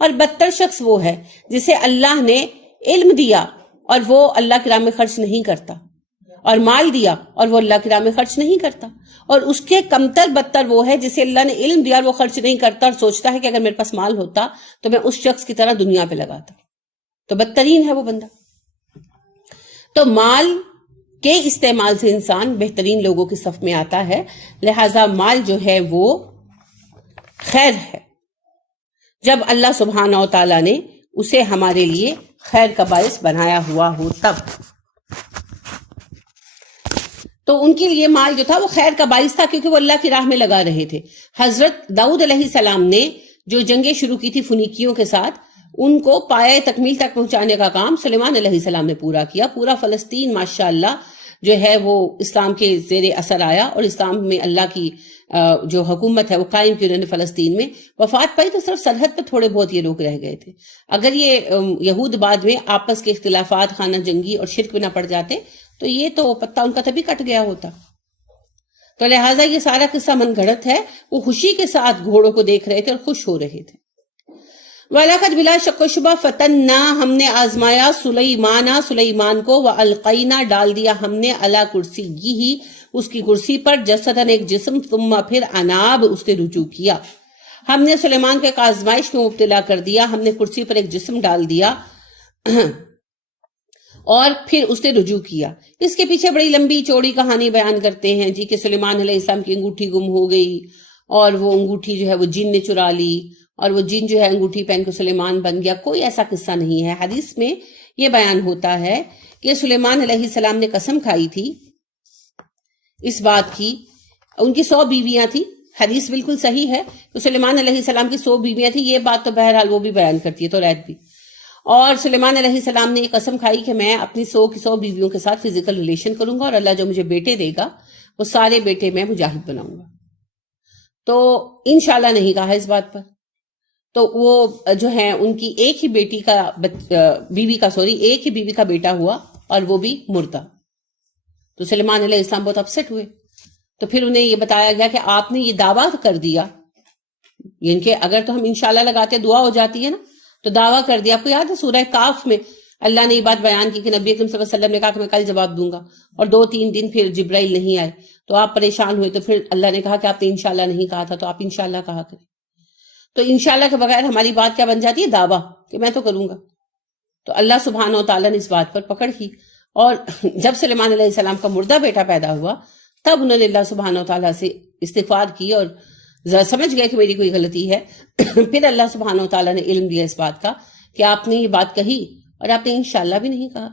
اور بدتر شخص وہ ہے جسے اللہ نے علم دیا اور وہ اللہ کی راہ میں خرچ نہیں کرتا, اور مال دیا اور وہ اللہ کی راہ میں خرچ نہیں کرتا. اور اس کے کمتر بدتر وہ ہے جسے اللہ نے علم دیا اور وہ خرچ نہیں کرتا اور سوچتا ہے کہ اگر میرے پاس مال ہوتا تو میں اس شخص کی طرح دنیا پہ لگاتا. تو بدترین ہے وہ بندہ. تو مال کے استعمال سے انسان بہترین لوگوں کی صف میں آتا ہے. لہذا مال جو ہے وہ خیر ہے جب اللہ سبحانہ و تعالیٰ نے اسے ہمارے لیے خیر کا باعث بنایا ہوا ہو تب. تو ان کے لیے مال جو تھا وہ خیر کا باعث تھا کیونکہ وہ اللہ کی راہ میں لگا رہے تھے. حضرت داؤد علیہ السلام نے جو جنگیں شروع کی تھی فنیکیوں کے ساتھ, ان کو پایہ تکمیل تک پہنچانے کا کام سلیمان علیہ السلام نے پورا کیا. پورا فلسطین ماشاءاللہ جو ہے وہ اسلام کے زیر اثر آیا, اور اسلام میں اللہ کی جو حکومت ہے وہ قائم کی انہوں نے فلسطین میں. وفات پائی تو صرف سرحد پہ تھوڑے بہت یہ لوگ رہ گئے تھے. اگر یہ یہود بعد میں آپس کے اختلافات, خانہ جنگی اور شرک میں نہ پڑ جاتے تو یہ تو پتہ ان کا تبھی کٹ گیا ہوتا. تو لہٰذا یہ سارا قصہ من گھڑت ہے. وہ خوشی کے ساتھ گھوڑوں کو دیکھ رہے تھے اور خوش ہو رہے تھے. وَلَقَدْ بِلَا شَكَّ وَشُبْهَ فَتَنَّا, ہم نے آزمایا سلیمان کو, وَأَلْقَيْنَا, ڈال دیا ہم نے, عَلَى كُرْسِيِّهِ, اس کی کرسی پر, جسداً ایک جسم, ثم پھر اناب, اس نے رجوع کیا. ہم نے سلیمان کو ایک آزمائش میں مبتلا کر دیا, ہم نے کرسی پر ایک جسم ڈال دیا اور پھر اس نے رجوع کیا. اس کے پیچھے بڑی لمبی چوڑی کہانی بیان کرتے ہیں جی کہ سلیمان علیہ السلام کی انگوٹھی گم ہو گئی, اور وہ انگوٹھی جو ہے وہ جن نے چرا لی, اور وہ جن جو ہے انگوٹھی پہن کے سلیمان بن گیا. کوئی ایسا قصہ نہیں ہے. حدیث میں یہ بیان ہوتا ہے کہ سلیمان علیہ السلام نے قسم کھائی تھی اس بات کی, ان کی 100 بیویاں تھیں. حدیث بالکل صحیح ہے کہ سلیمان علیہ السلام کی 100 بیویاں تھیں. یہ بات تو بہرحال وہ بھی بیان کرتی ہے توریت بھی. اور سلیمان علیہ السلام نے یہ قسم کھائی کہ میں اپنی 100 کی 100 بیویوں کے ساتھ فزیکل ریلیشن کروں گا, اور اللہ جو مجھے بیٹے دے گا وہ سارے بیٹے میں مجاہد بناؤں گا. تو انشاءاللہ نہیں کہا اس بات پر. تو وہ جو ہے ان کی ایک ہی بیٹی کا ایک ہی بیوی کا بیٹا ہوا, اور وہ بھی مردہ. تو سلیمان علیہ السلام بہت اپسٹ ہوئے. تو پھر انہیں یہ بتایا گیا کہ آپ نے یہ دعویٰ کر دیا, یعنی کہ اگر تو ہم انشاءاللہ لگاتے دعا ہو جاتی ہے نا, تو دعویٰ کر دیا. آپ کو یاد ہے سورہ کاف میں اللہ نے یہ بات بیان کی کہ نبی اکرم صلی اللہ علیہ وسلم نے کہا کہ میں کل جواب دوں گا, اور 2-3 دن پھر جبرائیل نہیں آئے. تو آپ پریشان ہوئے. تو پھر اللہ نے کہا کہ آپ نے انشاءاللہ نہیں کہا تھا, تو آپ انشاءاللہ کہا کریں. تو انشاءاللہ کے بغیر ہماری بات کیا بن جاتی ہے؟ دعویٰ کہ میں تو کروں گا. تو اللہ سبحانہ و تعالیٰ نے اس بات پر پکڑ کی, اور جب سلیمان علیہ السلام کا مردہ بیٹا پیدا ہوا تب انہوں نے اللہ سبحانہ و تعالیٰ سے استغفار کی اور ذرا سمجھ گئے کہ میری کوئی غلطی ہے. پھر اللہ سبحانہ و تعالیٰ نے علم دیا اس بات کا کہ آپ نے یہ بات کہی اور آپ نے انشاءاللہ بھی نہیں کہا.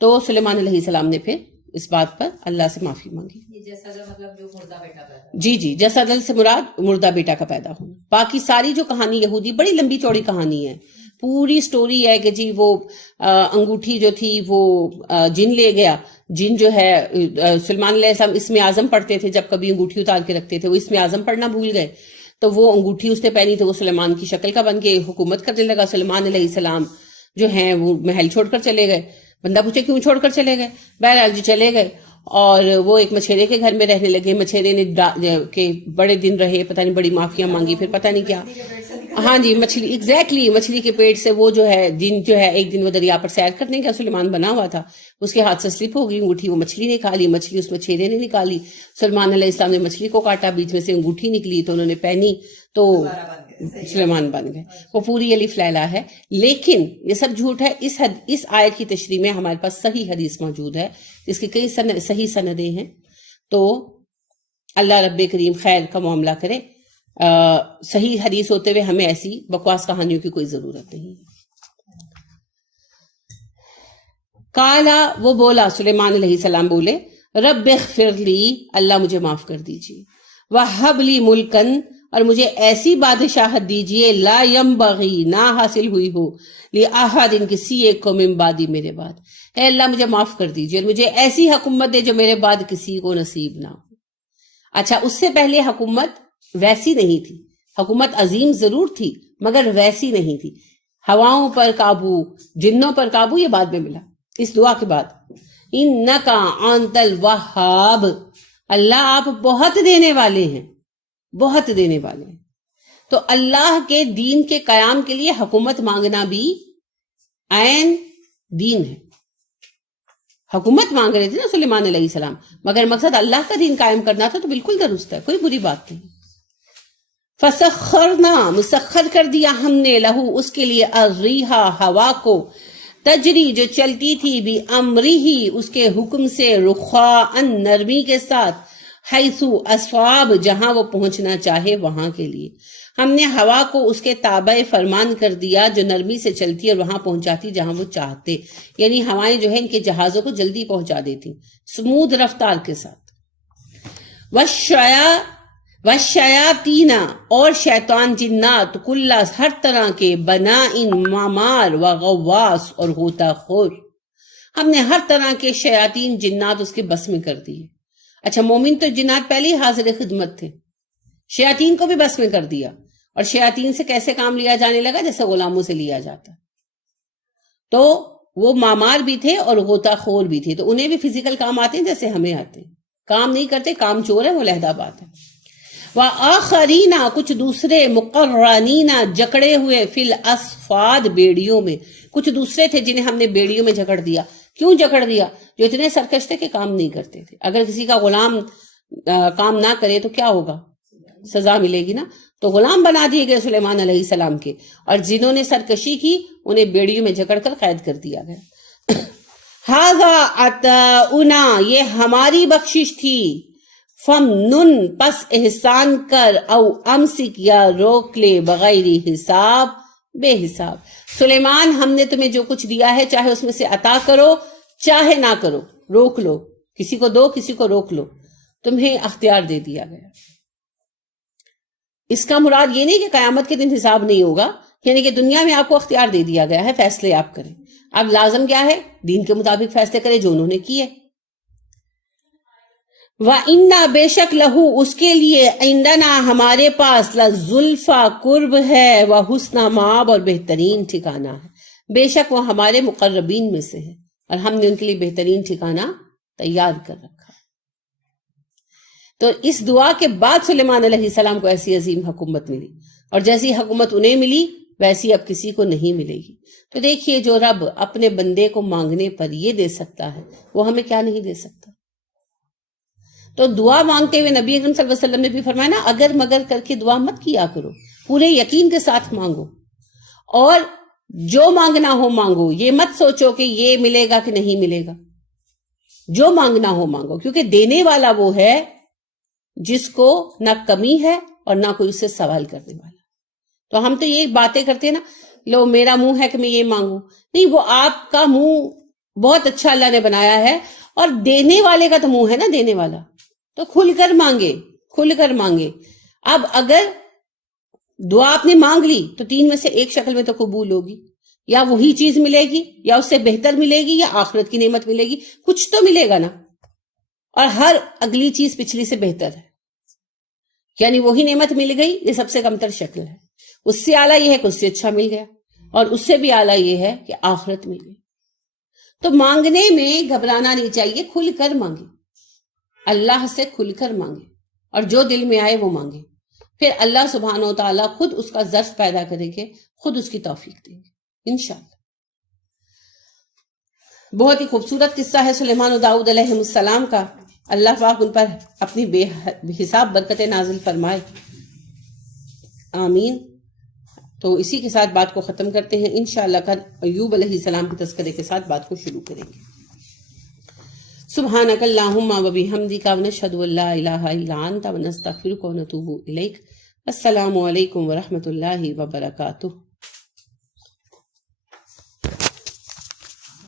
تو سلیمان علیہ السلام نے پھر اس بات پر اللہ سے معافی مانگی. مطلب جو مردہ بیٹا پیدا, جی جسد سے مراد مردہ بیٹا کا پیدا ہونا. باقی ساری جو کہانی یہودی بڑی لمبی چوڑی کہانی ہے. پوری سٹوری ہے کہ جی وہ انگوٹھی جو تھی وہ جن لے گیا. جن جو ہے سلیمان علیہ السلام اسم اعظم پڑھتے تھے, جب کبھی انگوٹھی اتار کے رکھتے تھے وہ اسم اعظم پڑھنا بھول گئے, تو وہ انگوٹھی اس نے پہنی تو وہ سلیمان کی شکل کا بن کے حکومت کرنے لگا. سلیمان علیہ السلام جو ہیں وہ محل چھوڑ کر چلے گئے. بندہ پوچھے کیوں چھوڑ کر چلے گئے؟ بہرحال جو چلے گئے اور وہ ایک مچھیرے کے گھر میں رہنے لگے. مچھیرے نے کہ بڑے دن رہے, پتہ نہیں بڑی معافیاں مانگی, پھر پتہ نہیں کیا. ہاں جی, مچھلی ایگزیکٹلی مچھلی کے پیٹ سے وہ جو ہے جن جو ہے ایک دن وہ دریا پر سیر کرنے کا سلیمان بنا ہوا تھا, اس کے ہاتھ سے سلپ ہو گئی انگوٹھی, وہ مچھلی نے کھا لی, مچھلی اس مچھیرے نے نکالی. سلیمان علیہ السلام نے مچھلی کو کاٹا, بیچ میں سے انگوٹھی نکلی تو انہوں نے پہنی تو سلیمان بن گئے. وہ پوری الف لیلا ہے. لیکن یہ سب جھوٹ ہے. اس آیت کی تشریح میں ہمارے پاس صحیح حدیث موجود ہے جس کی کئی صحیح سندیں ہیں. تو اللہ رب کریم خیر کا معاملہ کرے. صحیح حدیث ہوتے ہوئے ہمیں ایسی بکواس کہانیوں کی کوئی ضرورت نہیں. کالا وہ بولا سلیمان علیہ السلام بولے رب اغفر لی اللہ مجھے معاف کر دیجیے، وہب لی ملکن اور مجھے ایسی بادشاہت دیجیے لا ینبغی نہ حاصل ہوئی ہو لأحد کسی ایک کو من بعدی میرے بعد، اے اللہ مجھے معاف کر دیجیے اور مجھے ایسی حکومت دے جو میرے بعد کسی کو نصیب نہ ہو۔ اچھا اس سے پہلے حکومت ویسی نہیں تھی، حکومت عظیم ضرور تھی مگر ویسی نہیں تھی، ہواؤں پر قابو، جنوں پر قابو یہ بعد میں ملا اس دعا کے بعد۔ انکا انت الوہاب اللہ آپ بہت دینے والے ہیں، بہت دینے والے ہیں۔ تو اللہ کے دین کے قیام کے لیے حکومت مانگنا بھی عین دین ہے۔ حکومت مانگ رہے تھے نا سلیمان علیہ السلام، مگر مقصد اللہ کا دین قائم کرنا تھا، تو بالکل درست ہے، کوئی بری بات نہیں۔ فسخرنا مسخر کر دیا ہم نے لہو اس کے لیے الریحا ہوا کو، تجری جو چلتی تھی بھی امری ہی اس کے حکم سے، رخاء نرمی کے ساتھ، حیث اصواب جہاں وہ پہنچنا چاہے وہاں کے لیے۔ ہم نے ہوا کو اس کے تابع فرمان کر دیا جو نرمی سے چلتی اور وہاں پہنچاتی جہاں وہ چاہتے، یعنی ہوائیں جو ہیں ان کے جہازوں کو جلدی پہنچا دیتی سمودھ رفتار کے ساتھ۔ وَالشَّيَاطِينَ اور شیطان جنات کل ہر طرح کے بنائن مامار و غواص اور غوطہ خور، ہم نے ہر طرح کے شیاطین جنات اس کے بس میں کر دیے۔ اچھا مومن تو جنات پہلے ہی حاضر خدمت تھے، شیاطین کو بھی بس میں کر دیا، اور شیاطین سے کیسے کام لیا جانے لگا جیسے غلاموں سے لیا جاتا، تو وہ مامار بھی تھے اور غوطہ خور بھی تھے، تو انہیں بھی فزیکل کام آتے ہیں جیسے ہمیں آتے ہیں، کام نہیں کرتے، کام چور ہے، وہ علیحدہ بات ہے۔ وآخرین کچھ دوسرے مقرنین جکڑے ہوئے فی الاصفاد بیڑیوں میں، کچھ دوسرے تھے جنہیں ہم نے بیڑیوں میں جکڑ دیا۔ کیوں جکڑ دیا؟ جو اتنے سرکش تھے کہ کام نہیں کرتے تھے۔ اگر کسی کا غلام کام نہ کرے تو کیا ہوگا؟ سزا ملے گی نا، تو غلام بنا دیے گئے سلیمان علیہ السلام کے، اور جنہوں نے سرکشی کی انہیں بیڑیوں میں جکڑ کر قید کر دیا گیا۔ ھذا عطاؤنا یہ ہماری بخشش تھی، فمنن پس احسان کر، او امسک یا روک لے، بغیر حساب بے حساب۔ سلیمان ہم نے تمہیں جو کچھ دیا ہے چاہے اس میں سے عطا کرو چاہے نہ کرو، روک لو، کسی کو دو کسی کو روک لو، تمہیں اختیار دے دیا گیا۔ اس کا مراد یہ نہیں کہ قیامت کے دن حساب نہیں ہوگا، یعنی کہ دنیا میں آپ کو اختیار دے دیا گیا ہے، فیصلے آپ کریں۔ اب لازم کیا ہے؟ دین کے مطابق فیصلے کریں جو انہوں نے کیے۔ وَإِنَّا بے شک لہو اس کے لیے، عندنا ہمارے پاس، لَزُلْفَا قرب ہے، وَحُسْنَ مآب اور بہترین ٹھکانہ ہے، بے شک وہ ہمارے مقربین میں سے ہے اور ہم نے ان کے لیے بہترین ٹھکانہ تیار کر رکھا۔ تو اس دعا کے بعد سلیمان علیہ السلام کو ایسی عظیم حکومت ملی، اور جیسی حکومت انہیں ملی ویسی اب کسی کو نہیں ملے گی۔ تو دیکھیے جو رب اپنے بندے کو مانگنے پر یہ دے سکتا ہے وہ ہمیں کیا نہیں دے سکتا۔ تو دعا مانگتے ہوئے نبی اکرم صلی اللہ علیہ وسلم نے بھی فرمایا نا، اگر مگر کر کے دعا مت کیا کرو، پورے یقین کے ساتھ مانگو، اور جو مانگنا ہو مانگو، یہ مت سوچو کہ یہ ملے گا کہ نہیں ملے گا، جو مانگنا ہو مانگو، کیونکہ دینے والا وہ ہے جس کو نہ کمی ہے اور نہ کوئی اس سے سوال کرنے والا۔ تو ہم تو یہ باتیں کرتے ہیں نا، لو میرا منہ ہے کہ میں یہ مانگوں، نہیں، وہ آپ کا منہ بہت اچھا اللہ نے بنایا ہے، اور دینے والے کا تو منہ ہے نا، دینے والا تو کھل کر مانگے، کھل کر مانگے۔ اب اگر دعا آپ نے مانگ لی تو تین میں سے ایک شکل میں تو قبول ہوگی، یا وہی چیز ملے گی، یا اس سے بہتر ملے گی، یا آخرت کی نعمت ملے گی، کچھ تو ملے گا نا، اور ہر اگلی چیز پچھلی سے بہتر ہے، یعنی وہی نعمت مل گئی، یہ سب سے کمتر شکل ہے۔ اس سے اعلیٰ یہ ہے کہ اس سے اچھا مل گیا، اور اس سے بھی اعلیٰ یہ ہے کہ آخرت مل گئی۔ تو مانگنے میں گھبرانا نہیں چاہیے، کھل کر مانگے، اللہ سے کھل کر مانگے، اور جو دل میں آئے وہ مانگے، پھر اللہ سبحانہ و تعالیٰ خود اس کا ظرف پیدا کریں گے، خود اس کی توفیق دیں گے انشاءاللہ۔ بہت ہی خوبصورت قصہ ہے سلیمان و داؤد علیہ السلام کا، اللہ پاک ان پر اپنی بے حساب برکتیں نازل فرمائے، آمین۔ تو اسی کے ساتھ بات کو ختم کرتے ہیں، انشاءاللہ کل ایوب علیہ السلام کے تذکرے کے ساتھ بات کو شروع کریں گے۔ سبحانک اللہم و بحمدک ونشہد ان لا الہ الا انت ونستغفرک ونتوب الیک۔ السلام علیکم ورحمۃ اللہ وبرکاتہ۔